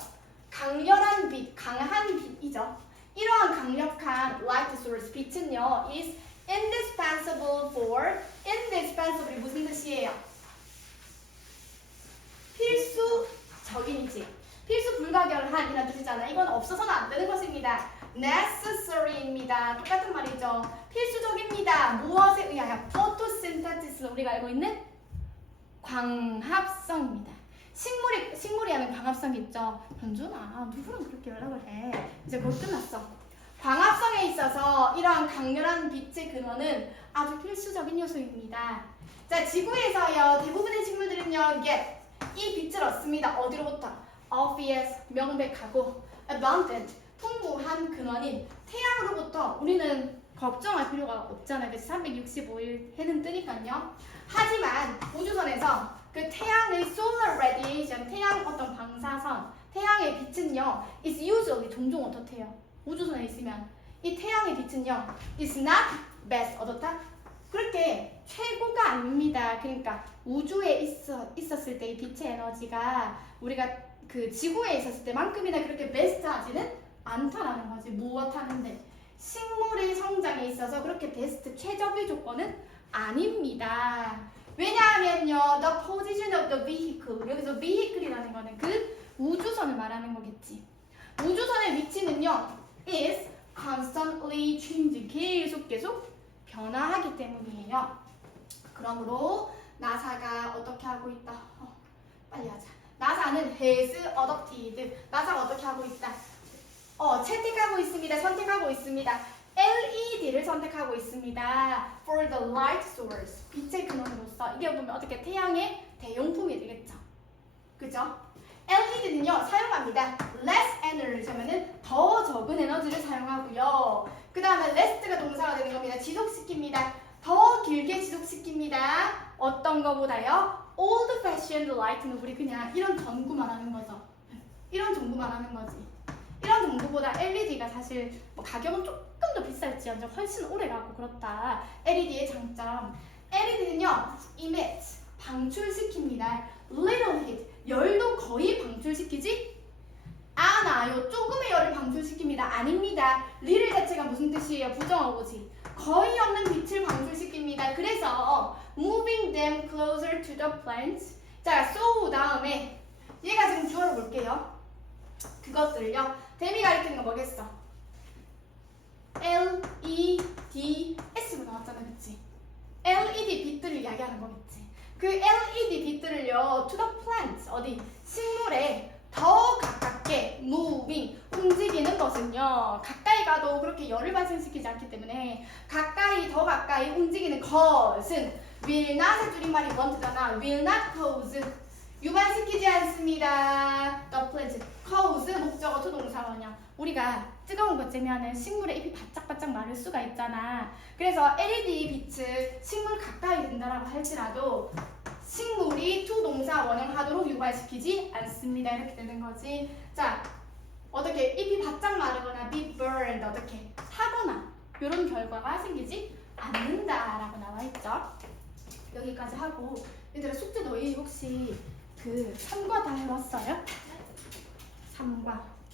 강렬한 빛, 강한 빛이죠. 이러한 강력한 light source 빛은요 is indispensable for indispensable이 무슨 뜻이에요? 필수적인이지. 필수 불가결한 이라는 뜻이잖아. 이건 없어서는 안 되는 것입니다. necessary입니다. 똑같은 말이죠. 필수적입니다. 무엇에 의하여? photosynthesis 우리가 알고 있는 광합성입니다. 식물이 하는 광합성 있죠. 현준아, 누구랑 그렇게 연락을 해? 이제 곧 끝났어. 광합성에 있어서 이러한 강렬한 빛의 근원은 아주 필수적인 요소입니다. 자, 지구에서요 대부분의 식물들은요 get 이 빛을 얻습니다. 어디로부터? obvious 명백하고 abundant 풍부한 근원인 태양으로부터 우리는 걱정할 필요가 없잖아요. 그래서 365일 해는 뜨니까요. 하지만 우주선에서 그 태양의 solar radiation, 태양 어떤 방사선, 태양의 빛은요, is usually 종종 어떻대요? 우주선에 있으면 이 태양의 빛은요, is not best 어떻다? 그렇게 최고가 아닙니다. 그러니까 우주에 있었을 때 이 빛의 에너지가 우리가 그 지구에 있었을 때만큼이나 그렇게 베스트하지는 않다라는 거지. 무엇 하는데? 식물의 성장에 있어서 그렇게 베스트 최적의 조건은 아닙니다. 왜냐하면요, the position of the vehicle 여기서 vehicle이라는 거는 그 우주선을 말하는 거겠지. 우주선의 위치는요, is constantly changing 계속 변화하기 때문이에요. 그러므로 나사가 어떻게 하고 있다? 빨리 하자. 나사는 has adopted. 나사가 어떻게 하고 있다? 채택하고 있습니다. 선택하고 있습니다. LED를 선택하고 있습니다. For the light source. 빛의 근원으로서. 이게 보면 어떻게 태양의 대용품이 되겠죠. 그죠? LED는요 사용합니다. less energy 하면은 더 적은 에너지를 사용하고요. 그 다음에 last가 동사가 되는 겁니다. 지속시킵니다. 더 길게 지속시킵니다. 어떤 거보다요? old fashioned light는 우리 그냥 이런 전구 말하는 거죠. 이런 전구 말하는 거지. 이런 전구보다 LED가 사실 뭐 가격은 조금 더 비쌀지언정 훨씬 오래 가고 그렇다. LED의 장점. LED는요 emit 방출시킵니다. little heat 열도 거의 방출시키지 않아요. 조금의 열을 방출시킵니다. 아닙니다. little 자체가 무슨 뜻이에요? 부정어구지. 거의 없는 빛을 방출시킵니다. 그래서 moving them closer to the plants. 자, so 다음에 얘가 지금 주어를 볼게요. 그것들을요. 댐이 가리키는 거 뭐겠어? LEDS로 나왔잖아, 그치? LED 빛들을 이야기하는 거겠지. 그 LED 빛들을요, to the plants 어디 식물에 더 가깝게 moving 움직이는 것은요, 가까이 가도 그렇게 열을 발생시키지 않기 때문에 가까이 더 가까이 움직이는 것은 will not의 줄임말이 want잖아. will not cause 유발시키지 않습니다. The plant cause 목적어 투동사 원형. 우리가 뜨거운 것 쬐면은 식물의 잎이 바짝바짝 마를 수가 있잖아. 그래서 LED 빛을 식물 가까이 든다라고 할지라도 식물이 투동사 원형하도록 유발시키지 않습니다. 이렇게 되는 거지. 자, 어떻게 잎이 바짝 마르거나 be burned 어떻게 타거나 이런 결과가 생기지 않는다라고 나와 있죠. 여기까지 하고 얘들아 숙제 너희 혹시 그 3과 다 해왔어요? 3과